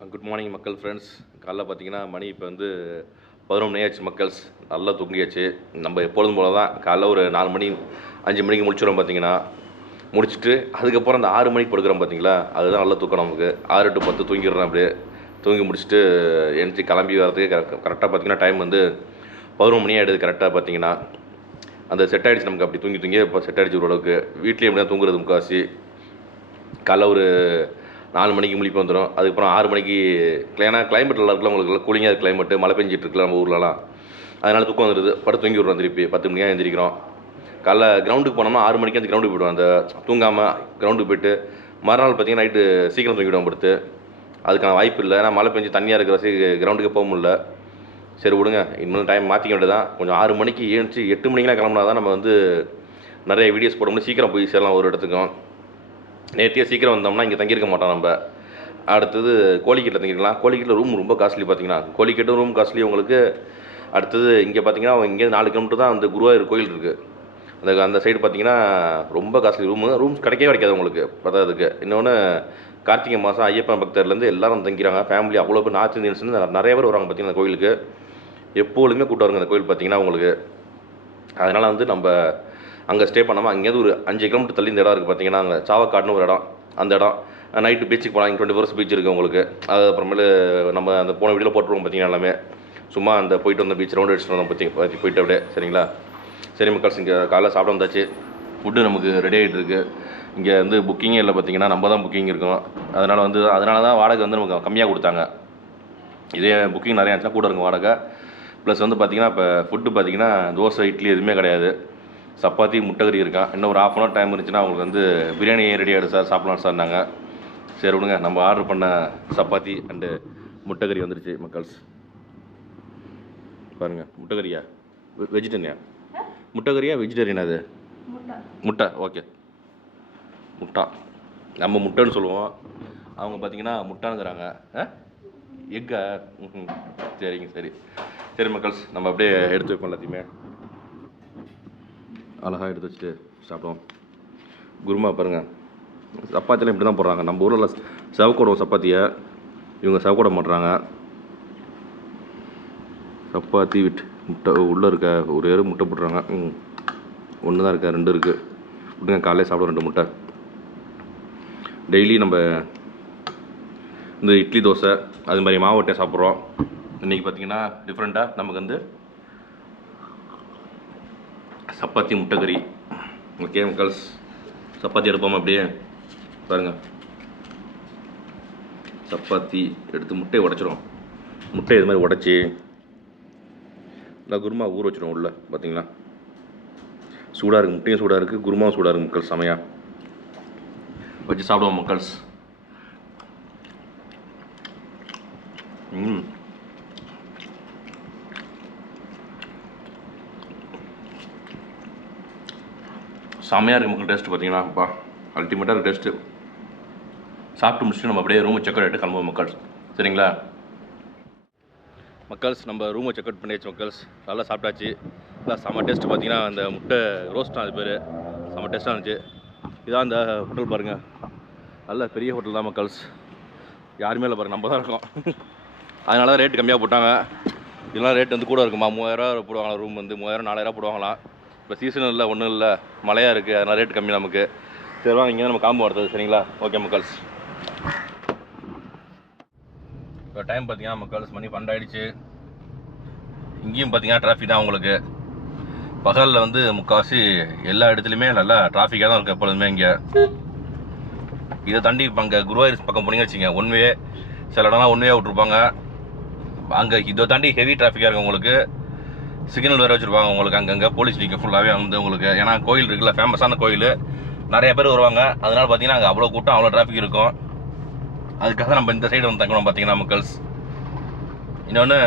Good morning மக்கள் friends. காலைல பார்த்தீங்கன்னா மணி இப்போ வந்து 11 மணி ஆச்சு மக்கள்ஸ். நல்லா தூங்கியாச்சு. நம்ம எப்பொழுதும் போல தான் காலைல ஒரு 4 மணி 5 மணிக்கு முடிச்சிடும் பார்த்தீங்கன்னா. முடிச்சுட்டு அதுக்கப்புறம் அந்த 6 மணிக்கு படுக்கிறோம் பார்த்தீங்களா, அதுதான் நல்லா தூக்கம் நமக்கு. 6 to 10 தூங்கிடுறேன். அப்படியே தூங்கி முடிச்சுட்டு எழுந்துச்சி கிளம்பி வரதுக்கு கரெக்டாக பார்த்தீங்கன்னா டைம் வந்து 11 மணி ஆகிடுது. கரெக்டாக பார்த்தீங்கன்னா அந்த செட் ஆகிடுச்சு நமக்கு. அப்படி தூங்கி இப்போ செட் ஆகிடுச்சு ஓரளவுக்கு. வீட்லேயும் எப்படி தான் தூங்குறது முக்கால்வாசி. காலைல ஒரு 4 மணிக்கு முழிப்பு வந்துடும். அதுக்கப்புறம் 6 மணிக்கு ஏன்னா கிளைமேட் நல்லா இருக்கலாம், உங்களுக்கு கூலிங்காக இருக்குது கிளைமேட்டு, மழை பெஞ்சிட்டு இருக்குல்ல நம்ம ஊர்லலாம். அதனால் தூக்கம் வந்துடுது. படுத்து தூங்கி விட்றோம். திருப்பி 10 மணியாக எழுந்திரிக்கிறோம். காலைல கிரவுண்டுக்கு போனோம்னா 6 மணிக்கு அந்த கிரவுண்டுக்கு போய்டுவோம். அந்த தூங்காமல் கிரவுண்டுக்கு போய்ட்டு மறுநாள் பார்த்தீங்கன்னா நைட்டு சீக்கிரம் தூங்கிவிடுவோம் படுத்து. அதுக்கான வாய்ப்பு இல்லை. ஏன்னா மழை பெஞ்சு தண்ணியாக இருக்கிற கிரவுண்டுக்கு போக முடியல. சரி விடுங்க, இன்னும் டைம் மாற்றிக்க வேண்டியதான். கொஞ்சம் 6 மணிக்கு ஏழுந்துச்சு 8 மணிக்கெலாம் கிளம்புனா தான் நம்ம வந்து நிறைய வீடியோஸ் போட முடியும், சீக்கிரம் போய் சேரலாம் ஒரு இடத்துக்கும். நேற்றையே சீக்கிரம் வந்தோம்னா இங்கே தங்கியிருக்க மாட்டோம் நம்ம. அடுத்தது கோழிக்கீட்டில் தங்கிருக்கலாம். கோழிக்கீட்டில் ரூம் ரொம்ப காஸ்ட்லி பார்த்தீங்கன்னா. கோழிக்கீட்டும் ரூம் காஸ்ட்லி உங்களுக்கு. அடுத்தது இங்கே பார்த்தீங்கன்னா இங்கே 4 கிலோமீட்டர் தான் அந்த குருவாயூர் கோயில் இருக்குது. அந்த சைடு பார்த்தீங்கன்னா ரொம்ப காஸ்ட்லி ரூம்ஸ் கிடைக்காது உங்களுக்கு பத்தாததுக்கு. இன்னொன்று கார்த்திகை மாதம் ஐயப்பன் பக்தர்லேருந்து எல்லோரும் தங்கிறாங்க. ஃபேமிலி அவ்வளோ பேர் நார்த் இந்தியன்ஸ்லேருந்து நிறைய பேர் வருவாங்க பார்த்தீங்கன்னா அந்த கோயிலுக்கு. எப்பொழுதுமே கூட்டம் வருங்க அந்த கோயில் பார்த்தீங்கன்னா உங்களுக்கு. அதனால் வந்து நம்ம அங்கே ஸ்டே பண்ணாமல் அங்கேருந்து ஒரு 5 கிலோமீட்டர் தள்ளி இந்த இடம் இருக்குது பார்த்தீங்கன்னா. அங்கே சாவக்காடுன்னு ஒரு இடம். அந்த இடம் நைட்டு பீச்சுக்கு போனால் இங்கே 24 hours பீச் இருக்குது உங்களுக்கு. அது அப்புறமேலு நம்ம அந்த போன வீடியோவில் போட்டுருவோம் பார்த்தீங்கன்னா. எல்லாமே சும்மா அந்த போயிட்டு வந்த பீச் ரவுண்ட் அடிச்சுட்டு வந்தோம் போயிட்டு அப்படியே. சரிங்களா? சரி மக்கள்ஸ், இங்கே காலைல சாப்பிட வந்தாச்சு. ஃபுட்டு நமக்கு ரெடி ஆகிட்டு இருக்குது. இங்கே வந்து புக்கிங்கே இல்லை பார்த்தீங்கன்னா, நம்ம தான் புக்கிங் இருக்கும். அதனால தான் வாடகை வந்து நமக்கு கம்மியாக கொடுத்தாங்க. இதே புக்கிங் நிறையா இருந்துச்சுன்னா கூட இருக்கும் வாடகை. ப்ளஸ் வந்து பார்த்திங்கன்னா இப்போ ஃபுட்டு பார்த்திங்கன்னா தோசை இட்லி எதுவுமே கிடையாது. சப்பாத்தி முட்டைக்கறி இருக்கான். இன்னும் ஒரு 1/2 hour டைம் இருந்துச்சுன்னா அவங்களுக்கு வந்து பிரியாணி ரெடி ஆகிடும் சார், சாப்பிட்லாம் சார் நாங்கள். சரி விடுங்க, நம்ம ஆர்டர் பண்ண சப்பாத்தி அண்டு முட்டைக்கறி வந்துடுச்சு மக்கள்ஸ். பாருங்கள், முட்டைக்கறியா வெஜிடேரியா? முட்டைக்கறியா வெஜிடேரியன்? அது முட்டை. ஓகே, முட்டை. நம்ம முட்டைன்னு சொல்லுவோம், அவங்க பார்த்தீங்கன்னா முட்டைங்கிறாங்க. எக்கா? சரிங்க, சரி மக்கள்ஸ், நம்ம அப்படியே எடுத்து வைப்போம். எல்லாத்தையுமே அழகாக எடுத்து வச்சுட்டு சாப்பிடுவோம். குருமா பாருங்கள், சப்பாத்திலாம் இப்படி தான் போடுறாங்க. நம்ம ஊரில் செவக்கோடுவோம் சப்பாத்தியை, இவங்க செவக்கோட மாட்டுறாங்க. சப்பாத்தி விட் முட்டை உள்ளே இருக்க ஒரு முட்டை போட்டுறாங்க. ஒன்று தான் இருக்கா, 2 இருக்குது. விட்டுங்க, காலையில் சாப்பிடுவோம் 2 முட்டை. டெய்லி நம்ம இந்த இட்லி தோசை அது மாதிரி மாவட்டை சாப்பிட்றோம். இன்றைக்கி பார்த்திங்கன்னா டிஃப்ரெண்ட்டாக நமக்கு வந்து சப்பாத்தி முட்டைக்கறி. ஓகே மக்கள்ஸ், சப்பாத்தி எடுப்போம். அப்படியே பாருங்கள், சப்பாத்தி எடுத்து முட்டையை உடச்சிரும். முட்டையை இது மாதிரி உடச்சி இல்லை குருமா ஊற வச்சிடும் உள்ள பார்த்தீங்களா. சூடாக இருக்குது, முட்டையும் சூடாக இருக்குது, குருமாவும் சூடாக இருக்குது மக்கள்ஸ். செமையாக வச்சு சாப்பிடுவோம் மக்கள்ஸ். செமையாக இருக்குது மக்கள். டேஸ்ட்டு பார்த்தீங்கன்னா அப்பா அல்டிமேட்டாக இருக்குது டேஸ்ட்டு. சாப்பிட்டு முடிச்சுட்டு நம்ம அப்படியே ரூமை செக் அவுட் ஆகிட்டு கிளம்புவோம் மக்கள்ஸ். சரிங்களா மக்கள்ஸ்? நம்ம ரூமை செக் அவுட் பண்ணியாச்சு மக்கள்ஸ். நல்லா சாப்பிட்டாச்சு. ப்ளஸ் செம்ம டேஸ்ட்டு பார்த்தீங்கன்னா அந்த முட்டை ரோஸ்ட் அது பேர் செம்ம டேஸ்ட்டாக இருந்துச்சு. இதான் அந்த ஹோட்டல் பாருங்கள், நல்ல பெரிய ஹோட்டல் தான் மக்கள்ஸ். யாருமே இல்லை பாருங்கள், நம்ம தான் இருக்கோம். அதனால தான் ரேட்டு கம்மியாக போட்டாங்க. இதெல்லாம் ரேட் வந்து கூட இருக்குமா, 3000 போடுவாங்களா ரூம் வந்து 3000 4000 போடுவாங்களாம். இப்போ சீசன் இல்லை, ஒன்றும் இல்லை, மழையாக இருக்குது, அதனால் ரேட் கம்மி நமக்கு. சரி வாங்க, இங்கே நம்ம காம்போ வருது. சரிங்களா? ஓகே மக்கள்ஸ். இப்போ டைம் பார்த்தீங்கன்னா மக்கள்ஸ் மணி 12 ஆகிடுச்சு. இங்கேயும் பார்த்தீங்கன்னா டிராஃபிக் தான் உங்களுக்கு. பகலில் வந்து முக்கால்வாசி எல்லா இடத்துலையுமே நல்லா டிராஃபிக்காக தான் இருக்கும் எப்பொழுதுமே. இங்கே இதை தாண்டி இப்போ அங்கே குருவாயூர் பக்கம் போனீங்க வச்சுங்க, ஒன்வே சில இடம்லாம் ஒன்வே விட்ருப்பாங்க. அங்கே இதை தாண்டி ஹெவி டிராஃபிக்காக இருக்கும் உங்களுக்கு. சிக்னல் வேறு வச்சுருப்பாங்க உங்களுக்கு. அங்கங்கே போலீஸ் நிற்க ஃபுல்லாகவே வந்து உங்களுக்கு. ஏன்னா கோயில் இருக்குல்ல, ஃபேமஸான கோயில், நிறைய பேர் வருவாங்க. அதனால் பார்த்தீங்கன்னா அங்கே அவ்வளோ கூட்டம், அவ்வளோ டிராஃபிக் இருக்கும். அதுக்காக நம்ம இந்த சைடு வந்து தங்கணும் பார்த்தீங்கன்னா மக்கள்ஸ். இன்னொன்று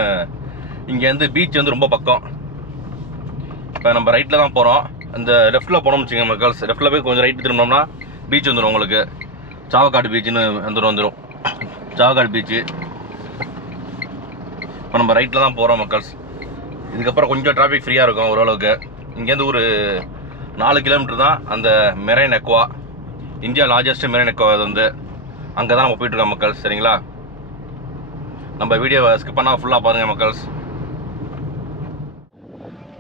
இங்கேருந்து பீச் வந்து ரொம்ப பக்கம். இப்போ நம்ம ரைட்டில் தான் போகிறோம். அந்த லெஃப்ட்டில் போனோம்னு வச்சுங்க மக்கள்ஸ், லெஃப்ட்டில் போய் கொஞ்சம் ரைட்டு திரும்பினோம்னா பீச் வந்துடும் உங்களுக்கு. சாவக்காடு பீச்சுன்னு வந்துடும். சாவக்காடு பீச்சு. இப்போ நம்ம ரைட்டில் தான் போகிறோம் மக்கள்ஸ். இதுக்கப்புறம் கொஞ்சம் டிராஃபிக் ஃப்ரீயாக இருக்கும் ஓரளவுக்கு. இங்கேருந்து ஒரு 4 கிலோமீட்டர் தான் அந்த marine aqua, India largest marine aqua. அது வந்து அங்கே தான் நம்ம போயிட்டுருக்கோம் மக்கள். சரிங்களா? நம்ம வீடியோவை ஸ்கிப் பண்ணால் ஃபுல்லாக பாருங்கள் மக்கள்ஸ்.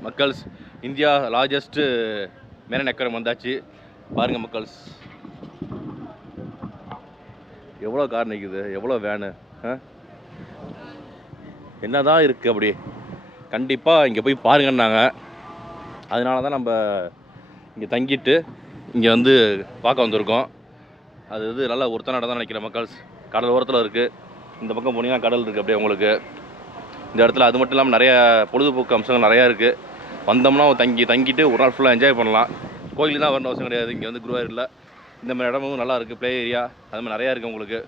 மக்கள்ஸ், இந்தியா லார்ஜஸ்ட்டு மெரைன் அக்வேரியம் வந்தாச்சு. பாருங்கள் மக்கள்ஸ், எவ்வளோ கார் நிற்குது, எவ்வளோ வேனு, என்ன தான் இருக்குது. அப்படி கண்டிப்பாக இங்கே போய் பாருங்கன்னாங்க. அதனால தான் நம்ம இங்கே தங்கிட்டு இங்கே வந்து பார்க்க வந்திருக்கோம். அது இது நல்லா ஒருத்தன இடம் தான் நினைக்கிறேன் மக்கள்ஸ். கடல் ஓரத்தில் இருக்குது. இந்த பக்கம் போனீங்கன்னா கடல் இருக்குது அப்படியே உங்களுக்கு இந்த இடத்துல. அது மட்டும் இல்லாமல் நிறைய பொழுதுபோக்கு அம்சங்கள் நிறையா இருக்குது. வந்தோம்னா தங்கிட்டு ஒரு நாள் ஃபுல்லாக என்ஜாய் பண்ணலாம். கோயிலுக்கு தான் வரணும் அவசியம் கிடையாது. இங்கே வந்து குருவாயூரில் இந்த மாதிரி இடமும் நல்லா இருக்குது. ப்ளே ஏரியா அது மாதிரி நிறையா இருக்குது உங்களுக்கு.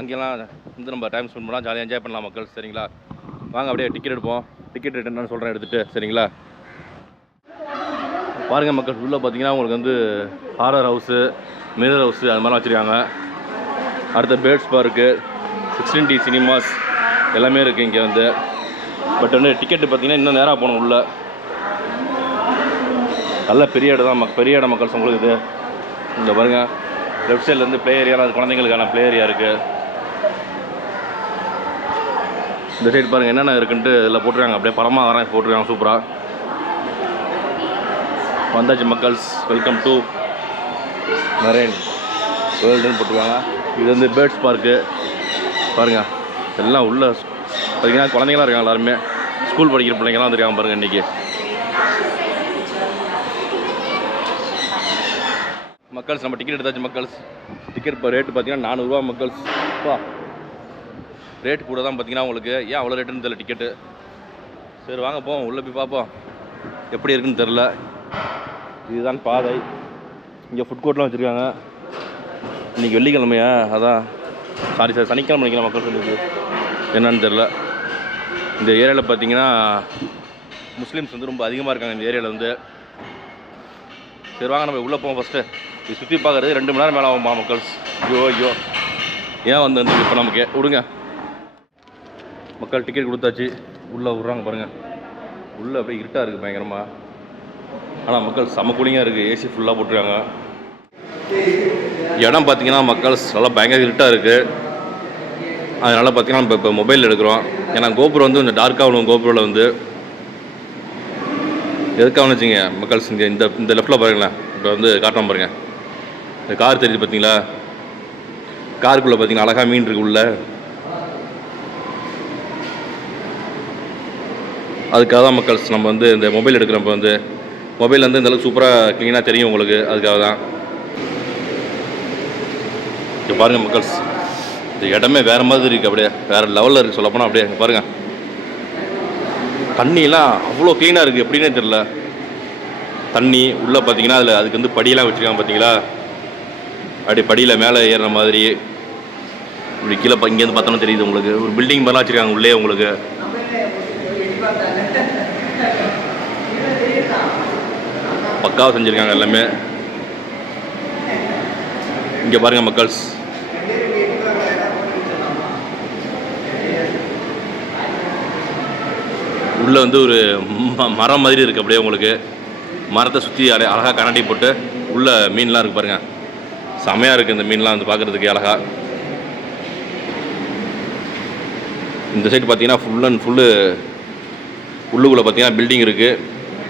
அங்கெல்லாம் வந்து நம்ம டைம் ஸ்பெண்ட் பண்ணலாம், ஜாலியாக என்ஜாய் பண்ணலாம் மக்கள். சரிங்களா, வாங்க அப்படியே டிக்கெட் எடுப்போம். டிக்கெட் ரேட் என்னன்னு சொல்கிறேன் எடுத்துகிட்டு. சரிங்களா, பாருங்கள் மக்கள். உள்ளே பார்த்தீங்கன்னா உங்களுக்கு வந்து ஹாரர் ஹவுஸு, மிரர் ஹவுஸு அது மாதிரிலாம் வச்சுருக்காங்க. அடுத்த பேர்ட்ஸ் பார்க்கு, 16D சினிமாஸ் எல்லாமே இருக்குது இங்கே வந்து. பட் வந்து டிக்கெட்டு பார்த்தீங்கன்னா இன்னும் நேராக போகணும் உள்ள. நல்ல பெரிய இடம் தான், பெரிய இடம் மக்கள்ஸ் உங்களுக்கு. இது இங்கே பாருங்கள், லெஃப்ட் சைட்லேருந்து ப்ளே ஏரியாலாம் அது குழந்தைங்களுக்கான ப்ளே ஏரியா இருக்குது. இந்த சைடு பாருங்கள் என்னென்ன இருக்குன்ட்டு இதில் போட்டுருக்காங்க. அப்படியே படமாக வரேன் போட்டுருக்காங்க சூப்பராக. வந்தாச்சு மக்கள்ஸ், வெல்கம் டு மெரைன் வேர்ல்டுன்னு போட்டுருக்காங்க. இது வந்து பேர்ட்ஸ் பார்க்கு பாருங்கள். எல்லாம் உள்ள பார்த்தீங்கன்னா குழந்தைங்களாம் இருக்காங்க. எல்லாருமே ஸ்கூல் படிக்கிற பிள்ளைங்களாம் வந்துருக்காங்க பாருங்கள் இன்றைக்கி. மக்கள்ஸ் நம்ம டிக்கெட் எடுத்தாச்சு மக்கள்ஸ். டிக்கெட் இப்போ ரேட்டு பார்த்தீங்கன்னா 400 ரூபா மக்கள்ஸ். ரேட்டு கூட தான் பார்த்தீங்கன்னா உங்களுக்கு. ஏன் அவ்வளோ ரேட்டுன்னு தெரியல டிக்கெட்டு. சரி வாங்க போவோம், உள்ளே போய் பார்ப்போம் எப்படி இருக்குன்னு தெரில. இதுதான் பாதை. இங்கே ஃபுட் கோர்ட்லாம் வச்சுருக்காங்க. இன்றைக்கி வெள்ளிக்கிழமையா, அதான் சாரி சார் சனிக்கிழமை நினைக்கலாம் மக்கள். சொல்லுது என்னன்னு தெரில. இந்த ஏரியாவில் பார்த்தீங்கன்னா முஸ்லீம்ஸ் வந்து ரொம்ப அதிகமாக இருக்காங்க இந்த ஏரியாவில் வந்து. சரி வாங்க நம்ம உள்ளே போவோம். ஃபஸ்ட்டு இது சுற்றி பார்க்குறது 2 மணி நேரம் மேலே ஆகும்பா மக்கள்ஸ். ஐயோ ஏன் வந்து இப்போ நமக்கு விடுங்க மக்கள். டிக்கெட் கொடுத்தாச்சு, உள்ளே விட்றாங்க பாருங்கள். உள்ளே அப்படியே இருட்டாக இருக்குது பயங்கரமாக. ஆனால் மக்கள் செம கூலிங்காக இருக்குது. ஏசி ஃபுல்லாக போட்டுருக்காங்க. இடம் பார்த்தீங்கன்னா மக்கள்ஸ் நல்லா பயங்கர இருட்டாக இருக்குது. அதனால் பார்த்தீங்கன்னா இப்போ மொபைல் எடுக்கிறோம். ஏன்னா கோபுரம் வந்து கொஞ்சம் டார்க்காக விடும். கோபுரில் வந்து எதுக்காகனு வச்சுங்க மக்கள்ஸ். இங்கே இந்த லெஃப்ட்டில் பாருங்களேன், இப்போ வந்து காட்டுறோம் பாருங்கள். இந்த கார் தெரியுது பார்த்தீங்களா, காருக்குள்ளே பார்த்தீங்கன்னா அழகாக மீன் இருக்கு உள்ள. அதுக்காக தான் மக்கள்ஸ் நம்ம வந்து இந்த மொபைல் எடுக்கிறப்ப வந்து மொபைல் வந்து இந்தளவுக்கு சூப்பராக க்ளீனாக தெரியும் உங்களுக்கு. அதுக்காக தான். இப்போ பாருங்கள் மக்கள்ஸ், இந்த இடமே வேறு மாதிரி இருக்குது. அப்படியே வேறு லெவலில் இருக்குது சொல்லப்போனால். அப்படியே பாருங்கள், தண்ணியெலாம் அவ்வளோ க்ளீனாக இருக்குது. எப்படின்னே தெரில. தண்ணி உள்ளே பார்த்தீங்கன்னா அதில் அதுக்கு வந்து படியெல்லாம் வச்சுருக்காங்க பார்த்தீங்களா. அப்படி படியில் மேலே ஏறுற மாதிரி. இப்படி கீழே இங்கேருந்து பார்த்தோன்னா தெரியுது உங்களுக்கு. ஒரு பில்டிங் மாதிரிலாம் வச்சுருக்காங்க உள்ளே உங்களுக்கு. பக்காவாக செஞ்சுருக்காங்க எல்லாமே. இங்கே பாருங்கள் மக்கள்ஸ், உள்ளே வந்து ஒரு மரம் மாதிரி இருக்குது அப்படியே உங்களுக்கு. மரத்தை சுற்றி அழகாக கண்ணாடி போட்டு உள்ளே மீன்லாம் இருக்குது பாருங்கள். செமையாக இருக்குது இந்த மீன்லாம் வந்து பார்க்குறதுக்கு அழகாக. இந்த சைடு பார்த்தீங்கன்னா ஃபுல் அண்ட் ஃபுல்லு உள்ளுக்குள்ளே பார்த்தீங்கன்னா பில்டிங் இருக்குது.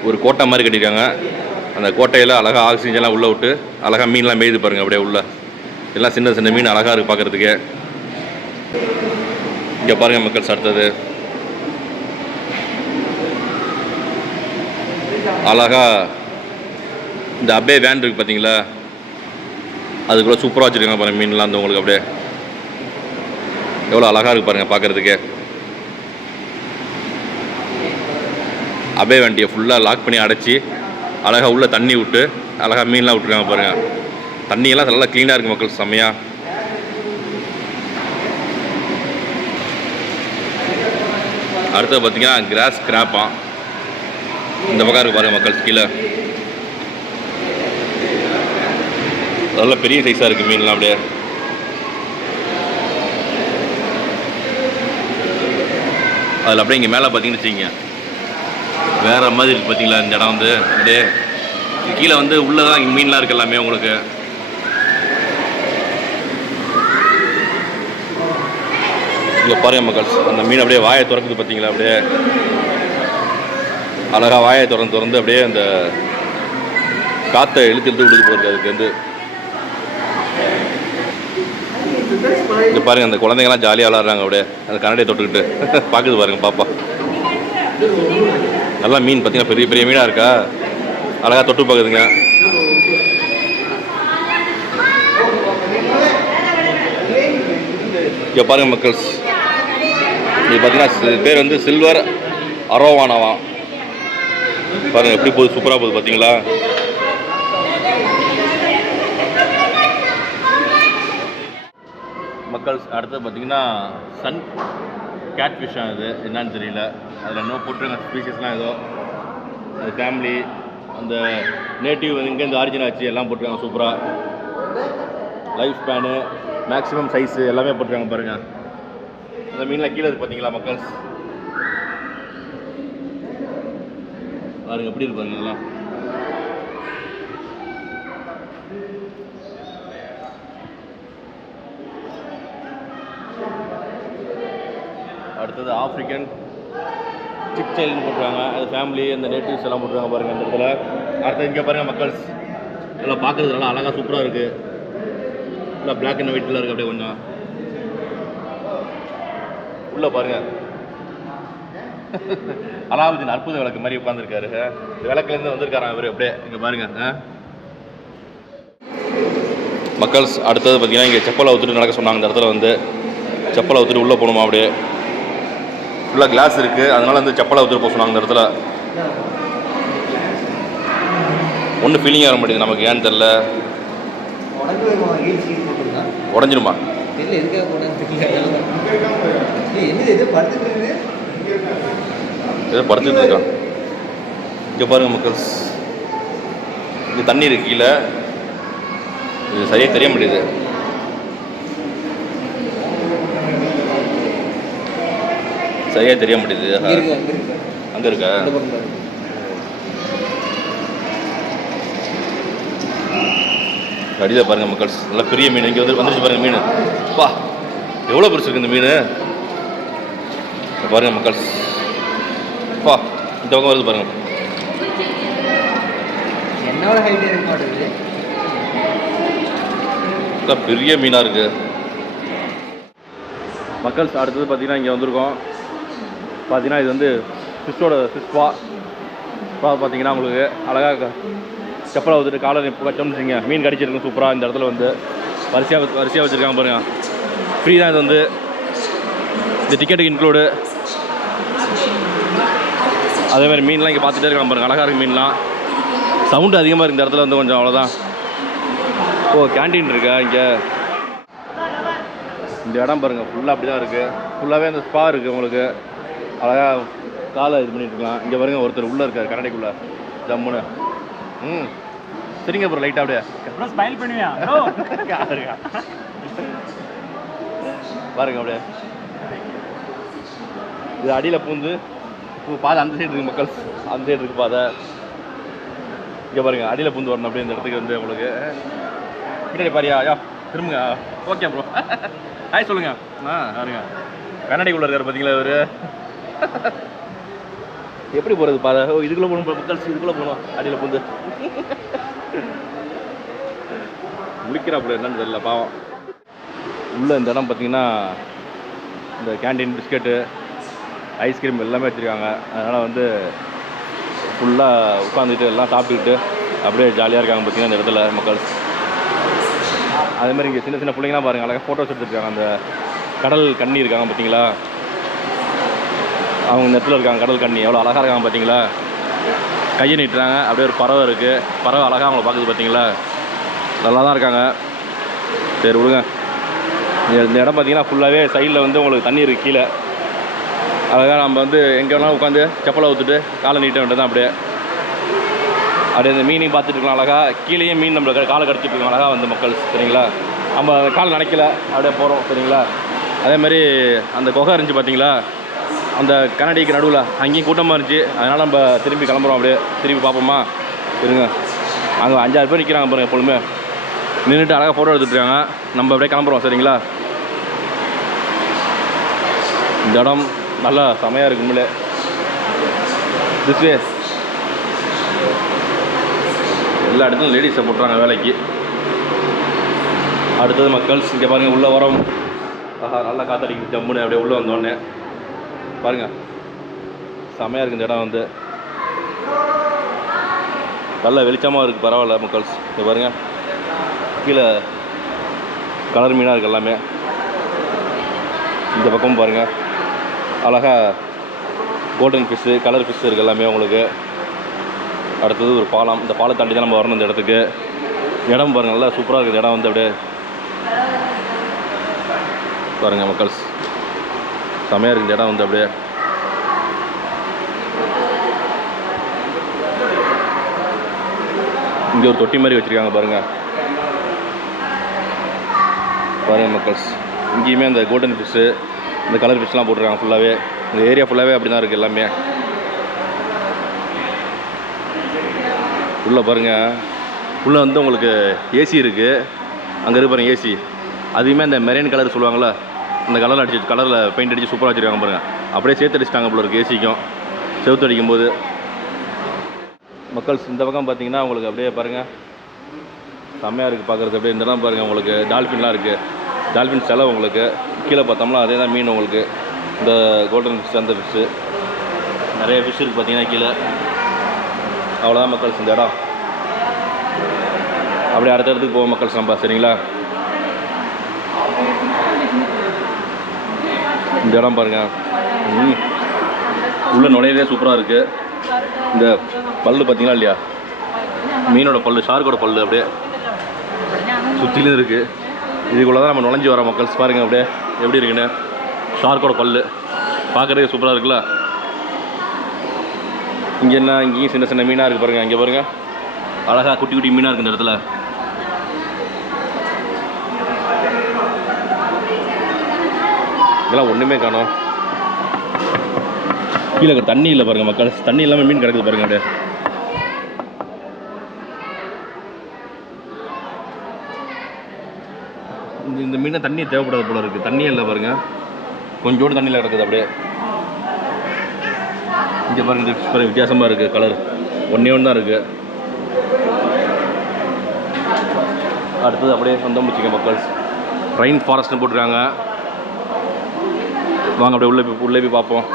ஒரு கோட்டை மாதிரி கட்டியிருக்காங்க. அந்த கோட்டையில் அழகாக ஆக்சிஜன்லாம் உள்ளே விட்டு அழகாக மீன்லாம் மேய்து பாருங்கள் அப்படியே உள்ள. எல்லாம் சின்ன சின்ன மீன் அழகாக இருக்குது பார்க்குறதுக்கு. இங்கே பாருங்கள் மக்கள்ஸ், அடுத்தது அழகாக இந்த அப்படியே வேன் இருக்குது பார்த்தீங்களா, அதுக்குள்ளே சூப்பராக வச்சுருக்காங்க பாருங்கள் மீன்லாம். அந்த உங்களுக்கு அப்படியே எவ்வளோ அழகாக இருக்குது பாருங்கள் பார்க்குறதுக்கு. அப்படியே வண்டியை ஃபுல்லாக லாக் பண்ணி அடைச்சி அழகாக உள்ளே தண்ணி விட்டு அழகாக மீன்லாம் விட்டுருக்காங்க பாருங்கள். தண்ணியெல்லாம் நல்லா க்ளீனாக இருக்குது மக்கள், செம்மையாக. அடுத்தது பார்த்தீங்கன்னா கிராஸ் கிராப்பா இந்த பக்கம் இருக்குது பாருங்கள் மக்கள். கீழே நல்ல பெரிய சைஸாக இருக்குது மீன்லாம் அப்படியே. அதில் அப்படியே இங்கே மேலே பார்த்தீங்கன்னு வச்சுக்கிங்க வேறு மாதிரி இருக்குது பார்த்தீங்களா. இந்த இடம் வந்து அப்படியே கீழே வந்து உள்ளே தான் மீன்லாம் இருக்குது எல்லாமே உங்களுக்கு. இங்கே பாருங்க மக்கள்ஸ், அந்த மீன் அப்படியே வாயை திறக்குது பார்த்தீங்களா, அப்படியே அழகாக வாயை திறந்து அப்படியே அந்த காற்றை இழுத்து விடுது போகிறது. அதுக்கு வந்து இங்கே பாருங்கள், அந்த குழந்தைங்கலாம் ஜாலியாக விளாட்றாங்க அப்படியே அந்த கண்ணாடியை தொட்டுக்கிட்டு பார்க்குது பாருங்க பாப்பா. நல்லா மீன் பார்த்தீங்கன்னா பெரிய பெரிய மீனாக இருக்கா, அழகாக தொட்டு பார்க்குதுங்க. இங்கே பாருங்க மக்கள்ஸ், இது பார்த்தீங்கன்னா பேர் வந்து சில்வர் அரோவானாவா. பாருங்கள் எப்படி போகுது, சூப்பராக போகுது பார்த்தீங்களா. மக்கள்ஸ் அடுத்தது பார்த்தீங்கன்னா சன் கேட் ஃபிஷ்ஷாக இது என்னன்னு தெரியல, அதில் இன்னும் போட்டுருங்க ஸ்பீஷஸ்லாம் ஏதோ அது ஃபேமிலி அந்த நேட்டிவ் இங்கேருந்து ஆரிஜின் ஆச்சு எல்லாம் போட்டுருக்காங்க. சூப்பராக லைஃப் ஸ்பேனு மேக்ஸிமம் சைஸு எல்லாமே போட்டுருக்காங்க பாருங்கள். அந்த மீனில் கீழே இருக்குது பார்த்தீங்களா மக்கள்ஸ், பாருங்க எப்படி இருக்கு பாருங்க எல்லாம். அடுத்தது ஆஃப்ரிக்கன் சிக் சைல்டுன்னு போட்டுருவாங்க, அது ஃபேமிலி அந்த நேட்டிவ்ஸ் எல்லாம் போட்டுருவாங்க பாருங்கள் அந்த இடத்துல. அடுத்தது இங்கே பாருங்கள் மக்கள்ஸ், எல்லாம் பார்க்குறது நல்லா அழகாக சூப்பராக இருக்குது. நல்லா பிளாக் அண்ட் ஒயிட்டில் இருக்குது அப்படியே கொஞ்சம். உள்ளே பாருங்கள் அலாவுதீன் அற்புத விளக்கு மாதிரி உட்காந்துருக்காரு. விளக்குலேருந்து வந்திருக்காரான் இவர் அப்படியே. இங்கே பாருங்கள் மக்கள்ஸ். அடுத்தது பார்த்தீங்கன்னா இங்கே செப்பலை ஊற்றிட்டு நடக்க சொன்னாங்க. இந்த இடத்துல வந்து செப்பலை ஊற்றிட்டு உள்ளே போகணுமா, அப்படியே ஃபுல்லாக கிளாஸ் இருக்குது, அதனால் வந்து செப்பலை ஊற்றிட்டு போக சொன்னாங்க இந்த இடத்துல. ஒன்றும் ஃபீலிங் ஆக மாட்டேங்குது நமக்கு, ஏன்னு தெரில. உடஞ்சிருமா ஏதோ படுத்துட்டு இருக்கான். இங்கே பாருங்க மக்கள்ஸ், இங்கே தண்ணி இருக்கு கீழே, இது சரியாக தெரிய முடியுது. சரியாக தெரிய முடியுது. அங்கே இருக்கா? அடியில் பாருங்கள் மக்கள்ஸ், நல்லா பெரிய மீன் இங்கே வந்துருச்சு பாருங்கள் மீன். பா எவ்வளோ பெருசு இருக்குது இந்த மீன் பாருங்கள் மக்கள்ஸ். பா இந்த பக்கம் வருது பாருங்கள். என்னோட ஹைட் இருக்க மாட்டேங்குது, பெரிய மீனாக இருக்குது மக்கள்ஸ். அடுத்தது பார்த்தீங்கன்னா இங்கே வந்திருக்கோம். பார்த்தீங்கன்னா இது வந்து ஃபிஷ்ஷோட ஃபிஷ்பா பார்த்தீங்கன்னா உங்களுக்கு அழகாக செப்பலை வந்துட்டு காலை வச்சோம்னுச்சிங்க மீன் கடிச்சிருக்கும் சூப்பராக. இந்த இடத்துல வந்து வரிசையாக வச்சுருக்காங்க பாருங்கள். ஃப்ரீ தான் இது வந்து, இந்த டிக்கெட்டுக்கு இன்க்ளூடு. அதேமாதிரி மீன்லாம் இங்கே பார்த்துட்டே இருக்காங்க பாருங்கள், அழகாக இருக்குது மீன்லாம். சவுண்டு அதிகமாக இருக்குது இந்த இடத்துல வந்து கொஞ்சம், அவ்வளோதான். ஓ கேன்டீன் இருக்கா இங்கே? இந்த இடம் பாருங்கள் ஃபுல்லாக அப்படி தான் இருக்குது. ஃபுல்லாகவே அந்த ஸ்பா இருக்குது உங்களுக்கு, அழகாக காலை இது பண்ணிட்டுருக்கலாம். இங்கே பாருங்கள் ஒருத்தர் உள்ளே இருக்கார் கரண்டைக்குள்ளே ஜம்முன்னு. சரிங்க ப்ரோ, லைட்டாக அப்படியே ஸ்மைல் பண்ணுவியா பாருங்க அப்படியே. இது அடியில் பூந்து பாதை அந்த சைடு இருக்குது மக்கள், அந்த சைடு இருக்குது பாதை. இங்கே பாருங்கள் அடியில் பூந்து வரணும் அப்படியே இந்த இடத்துக்கு வந்து உங்களுக்கு. பின்னாடி பாரியா யா திரும்புங்க. ஓகே ப்ரோ, ஹாய் சொல்லுங்கள். பாருங்க கண்ணாடிக்குள்ளே இருக்கார் பார்த்தீங்களா இவர். எப்படி போகிறது பாதை? ஓ இதுக்குள்ளே போகணும் மக்கள்ஸ், இதுக்குள்ளே போகணும் அடியில் பூந்து. முழிக்கிறாப்புல என்னன்னு தெரியல பாவம். உள்ளே இந்த இடம் பார்த்தீங்கன்னா இந்த கேண்டீன் பிஸ்கெட்டு ஐஸ்கிரீம் எல்லாமே வச்சுருக்காங்க. அதனால் வந்து ஃபுல்லாக உட்காந்துட்டு எல்லாம் சாப்பிட்டுக்கிட்டு அப்படியே ஜாலியாக இருக்காங்க பார்த்தீங்கன்னா இந்த இடத்துல மக்கள். அதேமாதிரி இங்கே சின்ன சின்ன பிள்ளைங்களாம் பாருங்கள் அழகாக ஃபோட்டோஸ் எடுத்துருக்காங்க. அந்த கடல் கண்ணி இருக்காங்க பார்த்தீங்களா, அவங்க இந்த இடத்துல இருக்காங்க. கடல் கண்ணி எவ்வளோ அழகாக இருக்காங்க பார்த்தீங்களா, கையை நீட்டுறாங்க. அப்படியே ஒரு பறவை இருக்குது, பறவை அழகாக அவங்கள பார்க்குது பார்த்தீங்களா, நல்லா தான் இருக்காங்க. சரி விடுங்க. இந்த இடம் பார்த்தீங்கன்னா ஃபுல்லாகவே சைடில் வந்து உங்களுக்கு தண்ணி இருக்குது கீழே. அழகாக நம்ம வந்து எங்கே வேணாலும் உட்காந்து செப்பலை ஊற்றுட்டு காலை நீட்ட வேண்டியது தான். அப்படியே அப்படியே இந்த மீனையும் பார்த்துட்டு இருக்கலாம் அழகாக. கீழேயே மீன் நம்மளுக்கு காலை கடிச்சிட்டு இருக்காங்க அழகாக வந்து மக்கள். சரிங்களா, நம்ம கால் நினைக்கல அப்படியே போகிறோம். சரிங்களா, அதேமாதிரி அந்த குகை இருந்துச்சு பார்த்தீங்களா, அந்த கண்ணாடிக்கு நடுவில் அங்கேயும் கூட்டமாக இருந்துச்சு. அதனால் நம்ம திரும்பி கிளம்புறோம். அப்படியே திரும்பி பார்ப்போமா இருங்க. அங்கே 5-6 பேர் நிற்கிறாங்க பாருங்கள் எப்பொழுதுமே, நின்றுட்டு அழகாக ஃபோட்டோ எடுத்துகிட்ருக்காங்க. நம்ம அப்படியே கிளம்புறோம். சரிங்களா, இந்த இடம் நல்லா செமையாக இருக்கு உண்மையிலே. திஸ் வே எல்லா இடத்துலையும் லேடிஸை போட்டுறாங்க வேலைக்கு. அடுத்தது மக்கள்ஸ் இங்கே பாருங்கள், உள்ளே வரோம். ஆஹா, நல்லா காற்றடிக்குது ஜம்முன்னு. அப்படியே உள்ளே வந்தோடனே பாருங்கள் செமையாக இருக்குது இந்த இடம் வந்து. நல்ல வெளிச்சமாக இருக்குது, பரவாயில்ல மக்கள்ஸ். இங்கே பாருங்கள், கீழே கலர் மீனாக இருக்குது எல்லாமே. இந்த பக்கம் பாருங்கள், அழகாக கோல்டன் ஃபிஷ்ஷு, கலர் ஃபிஷ்ஷு இருக்குது எல்லாமே உங்களுக்கு. அடுத்தது ஒரு பாலம். இந்த பாலம் தாண்டி தான் நம்ம வரணும் இந்த இடத்துக்கு. இடம் பாருங்கள், நல்லா சூப்பராக இருக்குது இடம் வந்து. அப்படியே பாருங்கள் மக்கள்ஸ், செமையாக இருக்குது இந்த இடம் வந்து. அப்படியே இங்கே ஒரு தொட்டி மாதிரி வச்சுருக்காங்க பாருங்கள். பாருங்கள் மக்கள்ஸ், இங்கேயுமே அந்த கோல்டன் ஃபிஷ்ஷு, இந்த கலர் ஃபிஷ்லாம் போட்டுருக்காங்க ஃபுல்லாகவே. இந்த ஏரியா ஃபுல்லாகவே அப்படி தான் இருக்குது எல்லாமே. உள்ளே பாருங்கள், உள்ளே வந்து உங்களுக்கு ஏசி இருக்குது. அங்கே இருக்கு பாருங்கள் ஏசி. அதுவுமே அந்த மெரைன் கலர் சொல்லுவாங்களே, அந்த கலரில் அடிச்சு, கலரில் பெயிண்ட் அடித்து சூப்பராக வச்சுருக்காங்க பாருங்கள். அப்படியே சேர்த்து அடிச்சிட்டாங்க போல இருக்குது ஏசிக்கும் செவுத்து அடிக்கும்போது. மக்கள்ஸ் இந்த பக்கம் பார்த்தீங்கன்னா உங்களுக்கு அப்படியே பாருங்கள் செம்மையாக இருக்குது பார்க்குறது. அப்படியே இந்த இடம் பாருங்கள், உங்களுக்கு டால்ஃபின்லாம் இருக்குது. டால்ஃபின் செலவு உங்களுக்கு. கீழே பார்த்தோம்னா அதே தான் மீன் உங்களுக்கு. இந்த கோல்டன் ஃபிஷ், அந்த ஃபிஷ்ஷு நிறைய ஃபிஷ் இருக்குது பார்த்தீங்கன்னா கீழே. அவ்வளோதான் மக்கள்ஸ் இந்த இடம். அப்படியே அடுத்த இடத்துக்கு போவோம் மக்கள்ஸ் நம்ம, சரிங்களா? இந்த இடம் பாருங்கள், உள்ளே நுழையவே சூப்பராக இருக்குது. இந்த பல்லு பார்த்தீங்களா இல்லையா, மீனோட பல்லு, ஷார்க்கோட பல்லு அப்படியே சுற்றிலும் இருக்குது. இதுக்குள்ளே தான் நம்ம நுழைஞ்சி வரோம் மக்கள்ஸ். பாருங்கள் அப்படியே எப்படி இருக்குன்னு. ஷார்க்கோட பல்லு பார்க்குறதுக்கு சூப்பராக இருக்குல்ல. இங்கே என்ன, இங்கேயும் சின்ன சின்ன மீனாக இருக்குது பாருங்கள். இங்கே பாருங்கள், அழகாக குட்டி குட்டி மீனாக இருக்குது இந்த இடத்துல. இதெல்லாம் ஒன்றுமே காணோம். கீழே தண்ணி இல்லை பாருங்கள் மக்கள். தண்ணி இல்லாமல் மீன் கிடக்குது பாருங்கள். அப்படியே இந்த மீனை தண்ணி தேவைப்படாத போல இருக்குது. தண்ணியே இல்லை பாருங்கள், கொஞ்சோடு தண்ணியில் கிடக்குது அப்படியே. இங்கே பாருங்கள், இந்த ஃபிஷ் பாருங்கள் வித்தியாசமாக இருக்குது கலர். ஒன்றே ஒன்று தான் இருக்குது. அடுத்தது அப்படியே வந்தோம் வச்சுக்க மக்கள்ஸ், ரெயின் ஃபாரஸ்ட்னு போட்டிருக்காங்க. வாங்க அப்படியே உள்ளே போய் பார்ப்போம்.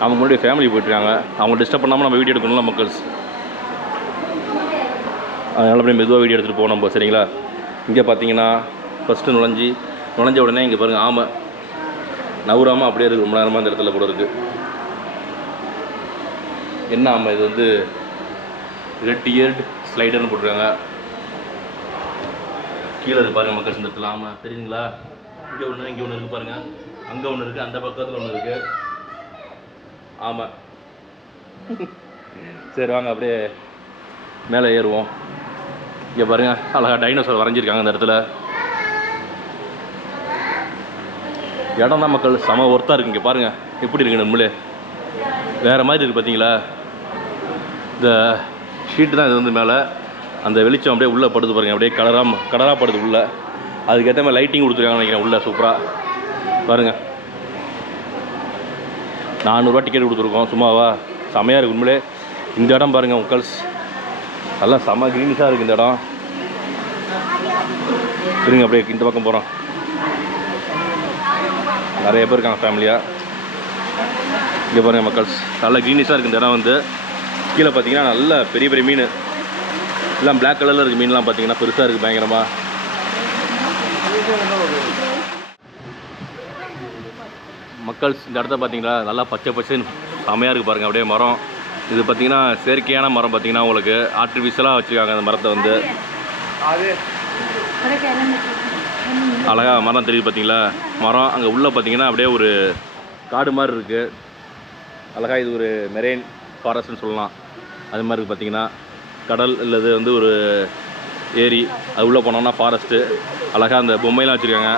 அவங்க முன்னாடி ஃபேமிலி போயிட்டுருக்காங்க. அவங்க டிஸ்டர்ப் பண்ணாமல் நம்ம வீடியோ எடுக்கணும்ல மக்கள்ஸ். அதனால் அப்படியே மெதுவாக வீடியோ எடுத்துகிட்டு போவோம் நம்ம, சரிங்களா? இங்கே பார்த்தீங்கன்னா ஃபஸ்ட்டு நுழைஞ்ச உடனே இங்கே பாருங்கள் ஆமை நவுறாமல் அப்படியே இருக்குது. ரொம்ப நேரமாக இந்த இடத்துல கூட இருக்குது. என்ன ஆமை இது வந்து ரெட் இயர்டு ஸ்லைடர்னு போட்டிருக்காங்க. கீழே இருக்குது பாருங்கள் மக்கள்ஸ். இந்த இடத்துல ஆமை தெரியுதுங்களா? இங்கே ஒன்று இருக்குது பாருங்கள். அங்கே ஒன்று இருக்குது, அந்த பக்கத்தில் ஒன்று இருக்குது. ஆமாம், சரி வாங்க அப்படியே மேலே ஏறுவோம். இங்கே பாருங்கள், அழகாக டைனோசர் வரைஞ்சிருக்காங்க இந்த இடத்துல. இடம் தான் மக்கள் செம ஒர்த்தாக இருக்குது. இங்கே பாருங்கள் எப்படி இருக்குன்னு, நம்மளே வேறு மாதிரி இருக்குது பார்த்தீங்களா? இந்த ஷீட்டு தான் இது வந்து மேலே. அந்த வெளிச்சம் அப்படியே உள்ளே படுது பாருங்கள், அப்படியே கலராக படுது உள்ளே. அதுக்கேற்ற மாதிரி லைட்டிங் கொடுத்துருக்காங்கன்னு நினைக்கிறேன் உள்ளே. சூப்பராக பாருங்கள். 400 ரூபா டிக்கெட் கொடுத்துருக்கோம். சும்மாவா? செமையாக இருக்குது உண்மையிலே. இந்த இடம் பாருங்கள் மக்கள்ஸ், நல்லா செம்ம க்ரீனிஷாக இருக்குது இந்த இடம். சரிங்க, அப்படியே இந்த பக்கம் போகிறோம். நிறைய பேர் இருக்காங்க ஃபேமிலியாக. இங்கே பாருங்கள் மக்கள்ஸ், நல்லா க்ரீனிஷாக இருக்குது இந்த இடம் வந்து. கீழே பார்த்தீங்கன்னா நல்ல பெரிய பெரிய மீன் எல்லாம் பிளாக் கலரில் இருக்குது. மீன்லாம் பார்த்தீங்கன்னா பெருசாக இருக்குது பயங்கரமாக. மக்கள்ஸ் இந்த இடத்த பார்த்தீங்களா, நல்லா பச்சை பச்சைன்னு செமையாக இருக்குது பாருங்கள். அப்படியே மரம் இது பார்த்தீங்கன்னா செயற்கையான மரம். பார்த்தீங்கன்னா உங்களுக்கு ஆர்டிஃபிஷியலாக வச்சுருக்காங்க அந்த மரத்தை வந்து. அழகாக மரம் தெரியுது பார்த்தீங்களா மரம். அங்கே உள்ளே பார்த்தீங்கன்னா அப்படியே ஒரு காடு மாதிரி இருக்குது. அழகாக இது ஒரு மெரெயின் ஃபாரஸ்ட்னு சொல்லலாம். அது மாதிரி இருக்குது பார்த்தீங்கன்னா. கடல் இல்லது வந்து ஒரு ஏரி, அது உள்ளே போனோம்னா ஃபாரஸ்ட்டு. அழகாக அந்த பொம்மையெல்லாம் வச்சுருக்காங்க.